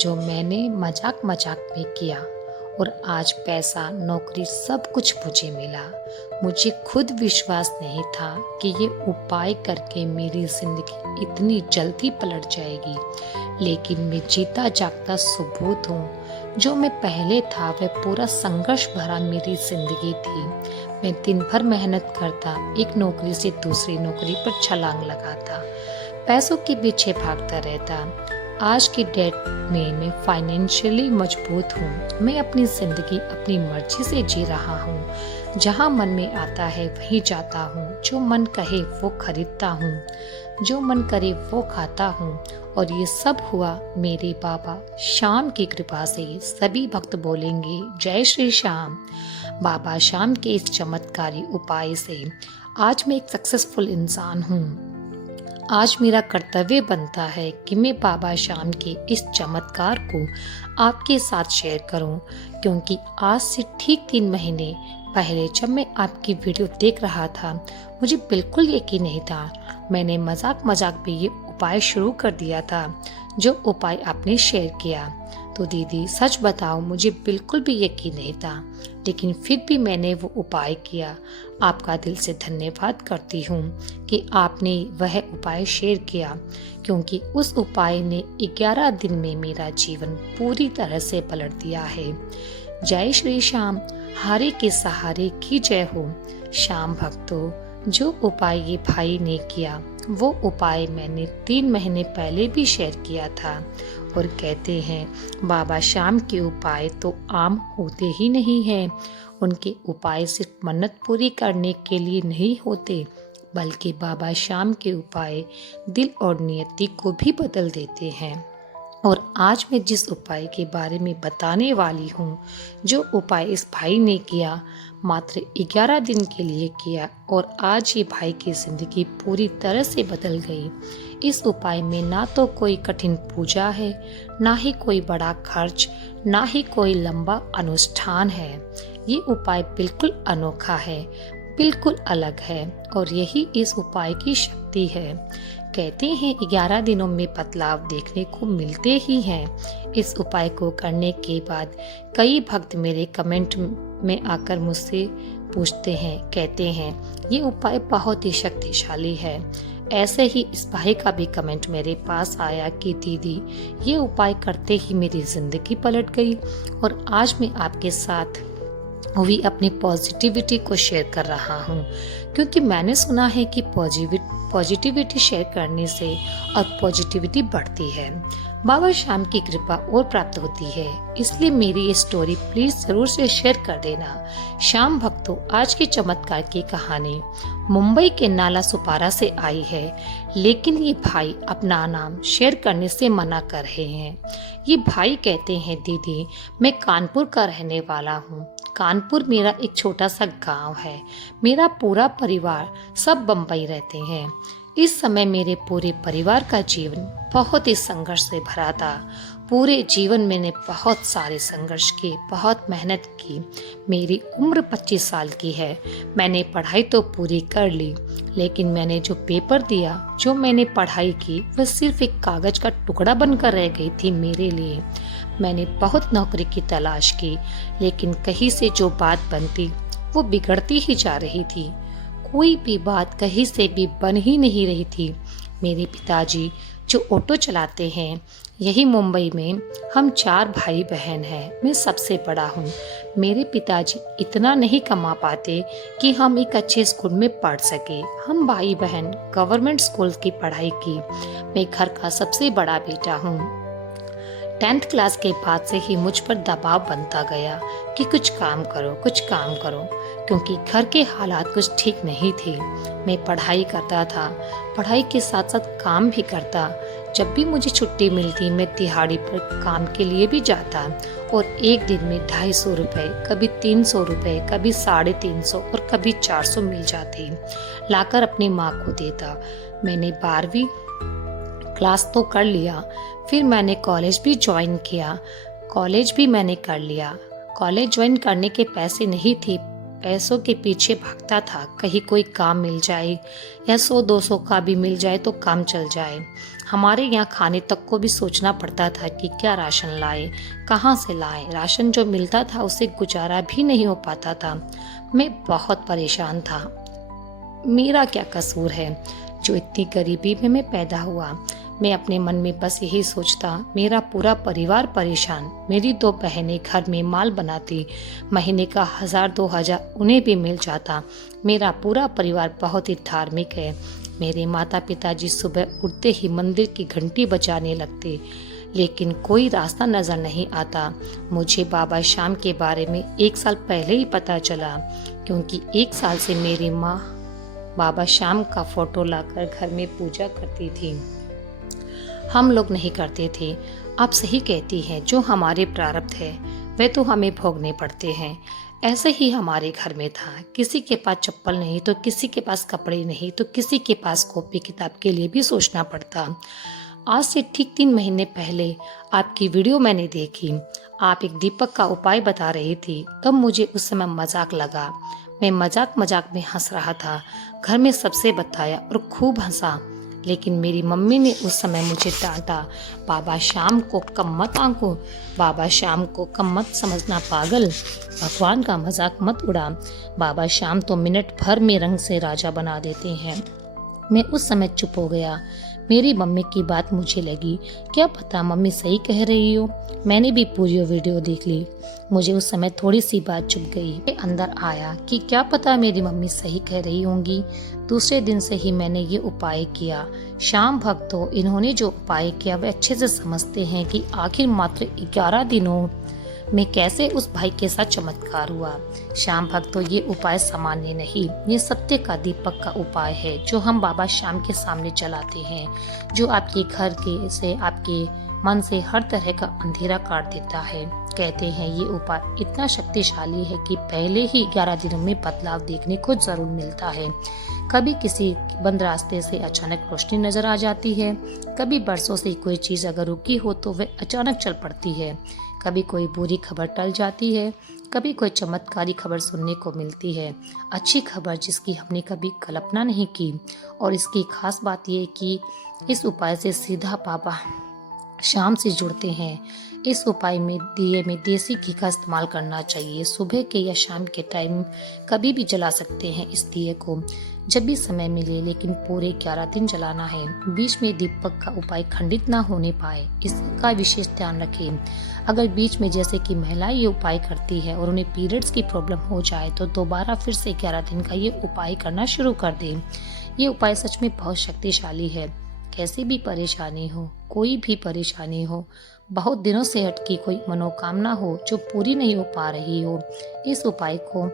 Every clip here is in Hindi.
जो मैंने मजाक मजाक में किया और आज पैसा, नौकरी सब कुछ मुझे मिला। मुझे खुद विश्वास नहीं था कि ये उपाय करके मेरी जिंदगी इतनी जल्दी पलट जाएगी, लेकिन मैं जीता जागता सबूत हूँ। जो मैं पहले था वह पूरा संघर्ष भरा मेरी जिंदगी थी। मैं दिन भर मेहनत करता, एक नौकरी से दूसरी नौकरी पर छलांग लगाता, पैसों के पीछे भागता रहता। आज की डेट में मैं फाइनेंशियली मजबूत हूँ। मैं अपनी जिंदगी अपनी मर्जी से जी रहा हूँ। जहाँ मन में आता है वहीं जाता हूँ। जो मन कहे वो खरीदता हूँ, जो मन करे वो खाता हूँ। और ये सब हुआ मेरे बाबा श्याम की कृपा से। सभी भक्त बोलेंगे जय श्री श्याम। बाबा श्याम के इस चमत्कारी उपाय से आज मैं एक सक्सेसफुल इंसान हूँ। आज मेरा कर्तव्य बनता है कि मैं बाबा श्याम के इस चमत्कार को आपके साथ शेयर करूं, क्योंकि आज से ठीक 3 महीने पहले जब मैं आपकी वीडियो देख रहा था, मुझे बिल्कुल यकीन नहीं था। मैंने मजाक मजाक में ये उपाय शुरू कर दिया था जो उपाय आपने शेयर किया। तो दीदी सच बताओ, मुझे बिल्कुल भी यकीन नहीं था, लेकिन फिर भी मैंने वो उपाय किया। आपका दिल से धन्यवाद करती हूँ कि आपने वह उपाय शेयर किया, क्योंकि उस उपाय ने 11 दिन में मेरा जीवन पूरी तरह से पलट दिया है। जय श्री श्याम, हारे के सहारे की जय हो। श्याम भक्तों, जो उपाय ये भाई ने किया वो उपाय मैंने 3 महीने पहले भी शेयर किया था। और कहते हैं बाबा श्याम के उपाय तो आम होते ही नहीं हैं। उनके उपाय सिर्फ मन्नत पूरी करने के लिए नहीं होते, बल्कि बाबा श्याम के उपाय दिल और नियति को भी बदल देते हैं। और आज मैं जिस उपाय के बारे में बताने वाली हूँ, जो उपाय इस भाई ने किया, मात्र 11 दिन के लिए किया, और आज ये भाई की जिंदगी पूरी तरह से बदल गई। इस उपाय में ना तो कोई कठिन पूजा है, ना ही कोई बड़ा खर्च, ना ही कोई लंबा अनुष्ठान है। ये उपाय बिल्कुल अनोखा है, बिल्कुल अलग है, और यही इस उपाय की शक्ति है। कहते हैं 11 दिनों में बदलाव देखने को मिलते ही हैं। इस उपाय को करने के बाद कई भक्त मेरे कमेंट में आकर मुझसे पूछते हैं, कहते हैं ये उपाय बहुत ही शक्तिशाली है। ऐसे ही इस भाई का भी कमेंट मेरे पास आया कि दीदी ये उपाय करते ही मेरी जिंदगी पलट गई। और आज मैं आपके साथ भी अपनी पॉजिटिविटी को शेयर कर रहा हूँ, क्योंकि मैंने सुना है कि पॉजिटिविटी शेयर करने से और पॉजिटिविटी बढ़ती है, बाबा श्याम की कृपा और प्राप्त होती है। इसलिए मेरी ये स्टोरी प्लीज जरूर से शेयर कर देना। श्याम भक्तों, आज की चमत्कार की कहानी मुंबई के नाला सुपारा से आई है, लेकिन ये भाई अपना नाम शेयर करने से मना कर रहे हैं। ये भाई कहते हैं दीदी मैं कानपुर का रहने वाला हूँ। कानपुर मेरा एक छोटा सा गांव है। मेरा पूरा परिवार सब बम्बई रहते हैं। इस समय मेरे पूरे परिवार का जीवन बहुत ही संघर्ष से भरा था। पूरे जीवन मैंने बहुत सारे संघर्ष किए, बहुत मेहनत की। मेरी उम्र 25 साल की है। मैंने पढ़ाई तो पूरी कर ली, लेकिन मैंने जो पेपर दिया, जो मैंने पढ़ाई की, वह सिर्फ एक कागज का टुकड़ा बनकर रह गई थी मेरे लिए। मैंने बहुत नौकरी की तलाश की, लेकिन कहीं से जो बात बनती वो बिगड़ती ही जा रही थी। कोई भी बात कहीं से भी बन ही नहीं रही थी। मेरे पिताजी जो ऑटो चलाते हैं, यही मुंबई में हम 4 भाई बहन हैं। मैं सबसे बड़ा हूँ। मेरे पिताजी इतना नहीं कमा पाते कि हम एक अच्छे स्कूल में पढ़ सके। हम भाई बहन गवर्नमेंट स्कूल की पढ़ाई की। मैं घर का सबसे बड़ा बेटा हूँ। 10th क्लास के बाद से ही मुझ पर दबाव बनता गया कि कुछ काम करो, कुछ काम करो, क्योंकि घर के हालात कुछ ठीक नहीं थे। मैं पढ़ाई करता था, पढ़ाई के साथ साथ काम भी करता। जब भी मुझे छुट्टी मिलती मैं दिहाड़ी पर काम के लिए भी जाता, और एक दिन में 250 रुपये, कभी 300 रुपये, कभी 350 और कभी 400 मिल जाते, लाकर अपनी माँ को देता। मैंने 12वीं क्लास तो कर लिया, फिर मैंने कॉलेज भी ज्वाइन किया। कॉलेज भी मैंने कर लिया। कॉलेज ज्वाइन करने के पैसे नहीं थे ऐसों के पीछे भागता था, कहीं कोई काम मिल जाए या 100-200 का भी मिल जाए तो काम चल जाए। हमारे यहाँ खाने तक को भी सोचना पड़ता था कि क्या राशन लाए, कहाँ से लाए। राशन जो मिलता था उससे गुजारा भी नहीं हो पाता था। मैं बहुत परेशान था। मेरा क्या कसूर है जो इतनी गरीबी में मैं पैदा हुआ। मैं अपने मन में बस यही सोचता, मेरा पूरा परिवार परेशान। मेरी 2 बहनें घर में माल बनाती, महीने का 1000-2000 उन्हें भी मिल जाता। मेरा पूरा परिवार बहुत ही धार्मिक है। मेरे माता पिताजी सुबह उठते ही मंदिर की घंटी बजाने लगते, लेकिन कोई रास्ता नजर नहीं आता। मुझे बाबा श्याम के बारे में 1 साल पहले ही पता चला, क्योंकि 1 साल से मेरी माँ बाबा श्याम का फोटो लाकर घर में पूजा करती थी। हम लोग नहीं करते थे। आप सही कहती हैं, जो हमारे प्रारब्ध है वे तो हमें भोगने पड़ते हैं। ऐसे ही हमारे घर में था। किसी के पास चप्पल नहीं तो किसी के पास कपड़े नहीं तो किसी के पास कॉपी किताब के लिए भी सोचना पड़ता। आज से ठीक 3 महीने पहले आपकी वीडियो मैंने देखी। आप एक दीपक का उपाय बता रही थी। तब मुझे उस समय मजाक लगा। मैं मजाक में हंस रहा था। घर में सबसे बताया और खूब हंसा, लेकिन मेरी मम्मी ने उस समय मुझे डांटा। बाबा श्याम को कम मत आंको, बाबा श्याम को कम मत समझना पागल, भगवान का मजाक मत उड़ा। बाबा श्याम तो मिनट भर में रंग से राजा बना देते हैं। मैं उस समय चुप हो गया। मेरी मम्मी की बात मुझे लगी, क्या पता मम्मी सही कह रही हो। मैंने भी पूरी वीडियो देख ली। मुझे उस समय थोड़ी सी बात चुप गई। अंदर आया कि क्या पता मेरी मम्मी सही कह रही होंगी। दूसरे दिन से ही मैंने ये उपाय किया। श्याम भक्तों, इन्होंने जो उपाय किया वे अच्छे से समझते हैं कि आखिर मात्र 11 दिनों में कैसे उस भाई के साथ चमत्कार हुआ। श्याम भक्तों, ये उपाय सामान्य नहीं, ये सत्य का दीपक का उपाय है जो हम बाबा श्याम के सामने चलाते हैं, जो आपके घर के से आपके मन से हर तरह का अंधेरा काट देता है। कहते हैं ये उपाय इतना शक्तिशाली है कि पहले ही 11 दिनों में बदलाव देखने को जरूर मिलता है। कभी किसी बंद रास्ते से अचानक रोशनी नजर आ जाती है, कभी बरसों से कोई चीज अगर रुकी हो तो वह अचानक चल पड़ती है, कभी कोई बुरी खबर टल जाती है, कभी कोई चमत्कारी खबर सुनने को मिलती है, अच्छी खबर जिसकी हमने कभी कल्पना नहीं की। और इसकी खास बात यह कि इस उपाय से सीधा बाबा श्याम से जुड़ते हैं। इस उपाय में दिए में देसी घी का इस्तेमाल करना चाहिए। सुबह के या शाम के टाइम कभी भी जला सकते हैं इस दिए को, जब भी समय मिले, लेकिन पूरे 11 दिन जलाना है। बीच में दीपक का उपाय खंडित ना होने पाए, इसका विशेष ध्यान रखें। अगर बीच में जैसे कि महिलाएं ये उपाय करती है और उन्हें पीरियड्स की प्रॉब्लम हो जाए तो दोबारा फिर से 11 दिन का ये उपाय करना शुरू कर दें। ये उपाय सच में बहुत शक्तिशाली है। कैसी भी परेशानी हो, कोई भी परेशानी हो, बहुत दिनों से अटकी कोई मनोकामना हो जो पूरी नहीं हो पा रही हो, इस उपाय को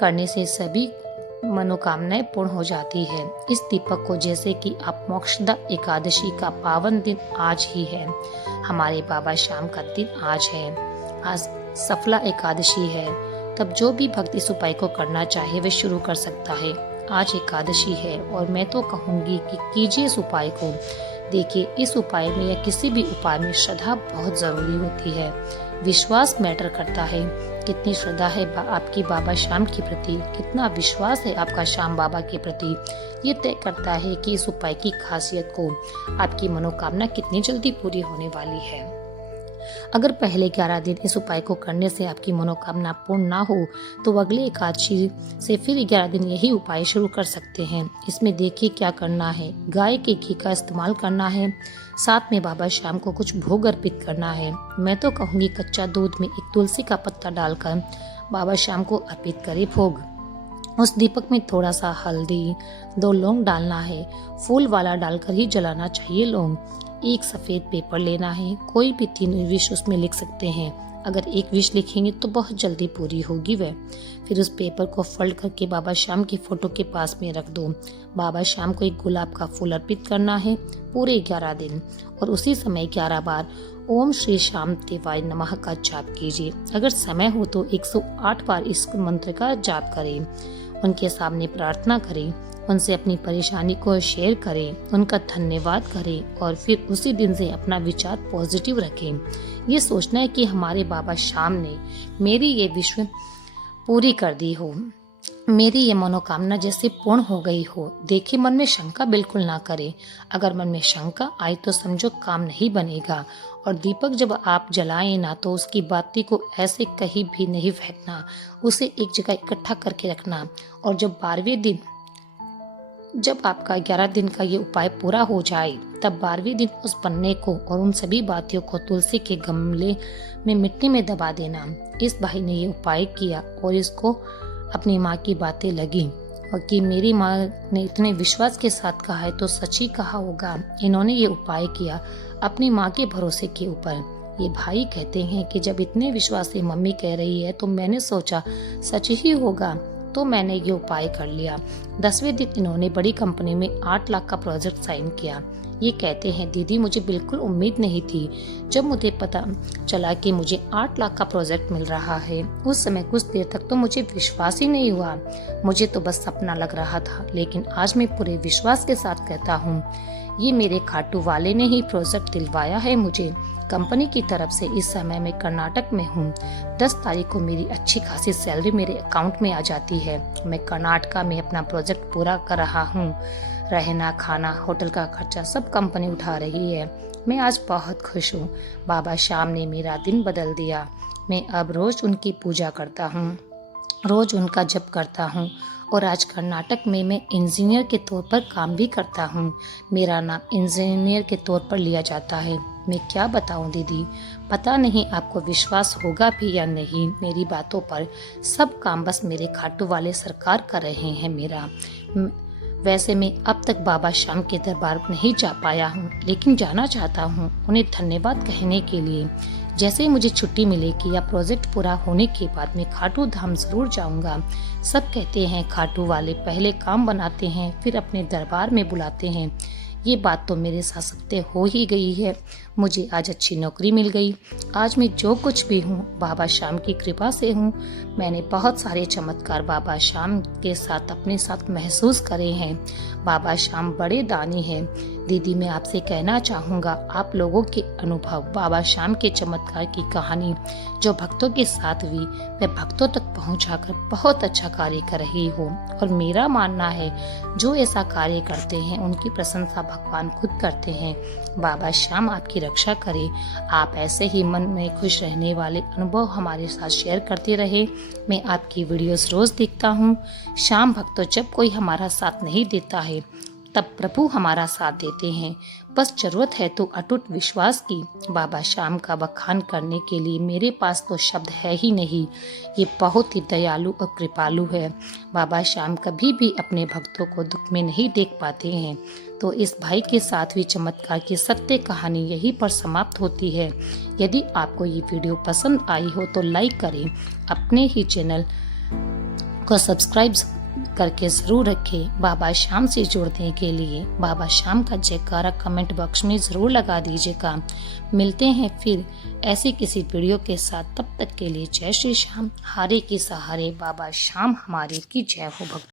करने से सभी मनोकामनाएं पूर्ण हो जाती है। इस दीपक को जैसे कि आप मोक्षदा एकादशी का पावन दिन आज ही है, हमारे बाबा श्याम का दिन आज है, आज सफला एकादशी है, तब जो भी भक्त इस उपाय को करना चाहे वह शुरू कर सकता है। आज एकादशी है और मैं तो कहूँगी कि कीजिए इस उपाय को। देखिए, इस उपाय में या किसी भी उपाय में श्रद्धा बहुत जरूरी होती है। विश्वास मैटर करता है। कितनी श्रद्धा है आपकी बाबा श्याम के प्रति, कितना विश्वास है आपका श्याम बाबा के प्रति, ये तय करता है कि इस उपाय की खासियत को, आपकी मनोकामना कितनी जल्दी पूरी होने वाली है। अगर पहले 11 दिन इस उपाय को करने से आपकी मनोकामना पूर्ण ना हो तो अगले एकादशी से फिर 11 दिन यही उपाय शुरू कर सकते हैं। इसमें देखिए क्या करना है। गाय के घी का इस्तेमाल करना है, साथ में बाबा श्याम को कुछ भोग अर्पित करना है। मैं तो कहूँगी कच्चा दूध में एक तुलसी का पत्ता डालकर बाबा श्याम को अर्पित करे भोग। उस दीपक में थोड़ा सा हल्दी, 2 लौंग डालना है, फूल वाला डालकर ही जलाना चाहिए लौंग। एक सफेद पेपर लेना है, कोई भी 3 विश उसमें लिख सकते हैं। अगर एक विश लिखेंगे तो बहुत जल्दी पूरी होगी वह। फिर उस पेपर को फोल्ड करके बाबा श्याम की फोटो के पास में रख दो। बाबा श्याम को एक गुलाब का फूल अर्पित करना है पूरे 11 दिन, और उसी समय 11 बार ओम श्री श्याम देवाय नमः का जाप कीजिए। अगर समय हो तो 108 बार इस मंत्र का जाप करें। उनके सामने प्रार्थना करें, उनसे अपनी परेशानी को शेयर करें, उनका धन्यवाद करें और फिर उसी दिन से अपना विचार पॉजिटिव रखें। ये सोचना है कि हमारे बाबा श्याम ने मेरी ये विश्व पूरी कर दी हो, मेरी ये मनोकामना जैसे पूर्ण हो गई हो। देखिए, मन में शंका बिल्कुल ना करें। अगर मन में शंका आई तो समझो काम नहीं बनेगा। और दीपक जब आप जलाएं ना तो उसकी बाती को ऐसे कहीं भी नहीं फेंकना, उसे एक जगह इकट्ठा करके रखना। और जब आपका 11 दिन का ये उपाय पूरा हो जाए, तब 12वें दिन उस पन्ने को और उन सभी बातियों को तुलसी के गमले में मिट्टी में दबा देना। इस भाई ने ये उपाय किया और इसको अपनी माँ की बातें लगी और कि मेरी माँ ने इतने विश्वास के साथ कहा है तो सच ही कहा होगा। इन्होंने ये उपाय किया अपनी माँ के भरोसे के ऊपर। ये भाई कहते हैं कि जब इतने विश्वास से मम्मी कह रही है तो मैंने सोचा सच ही होगा, तो मैंने ये उपाय कर लिया। 10वें दिन इन्होंने बड़ी कंपनी में 8 लाख का प्रोजेक्ट साइन किया। ये कहते हैं दीदी मुझे बिल्कुल उम्मीद नहीं थी। जब मुझे पता चला कि मुझे 8 लाख का प्रोजेक्ट मिल रहा है, उस समय कुछ देर तक तो मुझे विश्वास ही नहीं हुआ। मुझे तो बस सपना लग रहा था, लेकिन आज मैं पूरे विश्वास के साथ कहता हूँ ये मेरे खाटू वाले ने ही प्रोजेक्ट दिलवाया है मुझे। कंपनी की तरफ से इस समय मैं कर्नाटक में हूँ। 10 तारीख को मेरी अच्छी खासी सैलरी मेरे अकाउंट में आ जाती है। मैं कर्नाटका में अपना प्रोजेक्ट पूरा कर रहा हूँ। रहना खाना होटल का खर्चा सब कंपनी उठा रही है। मैं आज बहुत खुश हूँ। बाबा श्याम ने मेरा दिन बदल दिया। मैं अब रोज उनकी पूजा करता हूँ, रोज उनका जप करता हूँ और आज कर्नाटक में मैं इंजीनियर के तौर पर काम भी करता हूँ। मेरा नाम इंजीनियर के तौर पर लिया जाता है। मैं क्या बताऊँ दीदी, पता नहीं आपको विश्वास होगा भी या नहीं मेरी बातों पर। सब काम बस मेरे खाटू वाले सरकार कर रहे हैं मेरा। वैसे मैं अब तक बाबा श्याम के दरबार नहीं जा पाया हूँ, लेकिन जाना चाहता हूँ उन्हें धन्यवाद कहने के लिए। जैसे ही मुझे छुट्टी मिलेगी या प्रोजेक्ट पूरा होने के बाद मैं खाटू धाम जरूर जाऊंगा। सब कहते हैं खाटू वाले पहले काम बनाते हैं फिर अपने दरबार में बुलाते हैं। ये बात तो मेरे साथ सत्य हो ही गई है। मुझे आज अच्छी नौकरी मिल गई। आज मैं जो कुछ भी हूँ बाबा श्याम की कृपा से हूँ। मैंने बहुत सारे चमत्कार बाबा श्याम के साथ अपने साथ महसूस करे हैं। बाबा श्याम बड़े दानी हैं। दीदी मैं आपसे कहना चाहूँगा, आप लोगों के अनुभव बाबा श्याम के चमत्कार की कहानी जो भक्तों के साथ हुई, मैं भक्तों तक पहुँचाकर बहुत अच्छा कार्य कर रही हूँ। और मेरा मानना है जो ऐसा कार्य करते हैं उनकी प्रशंसा भगवान खुद करते हैं। बाबा श्याम आपकी रक्षा करे। आप ऐसे ही मन में खुश रहने वाले अनुभव हमारे साथ शेयर करते रहे। मैं आपकी वीडियोस रोज देखता हूँ। श्याम भक्तों, जब कोई हमारा साथ नहीं देता है तब प्रभु हमारा साथ देते हैं। बस जरूरत है तो अटूट विश्वास की। बाबा श्याम का बखान करने के लिए मेरे पास तो शब्द है ही नहीं। ये बहुत ही दयालु और कृपालु है। बाबा श्याम कभी भी अपने भक्तों को दुख में नहीं देख पाते हैं। तो इस भाई के साथ भी चमत्कार की सत्य कहानी यहीं पर समाप्त होती है। यदि आपको ये वीडियो पसंद आई हो तो लाइक करें। अपने ही चैनल को सब्सक्राइब करके जरूर रखें। बाबा श्याम से जुड़ने के लिए बाबा श्याम का जयकारा कमेंट बॉक्स में जरूर लगा दीजिएगा। मिलते हैं फिर ऐसी किसी वीडियो के साथ। तब तक के लिए जय श्री श्याम। हारे के सहारे बाबा श्याम हमारे की जय हो। भक्त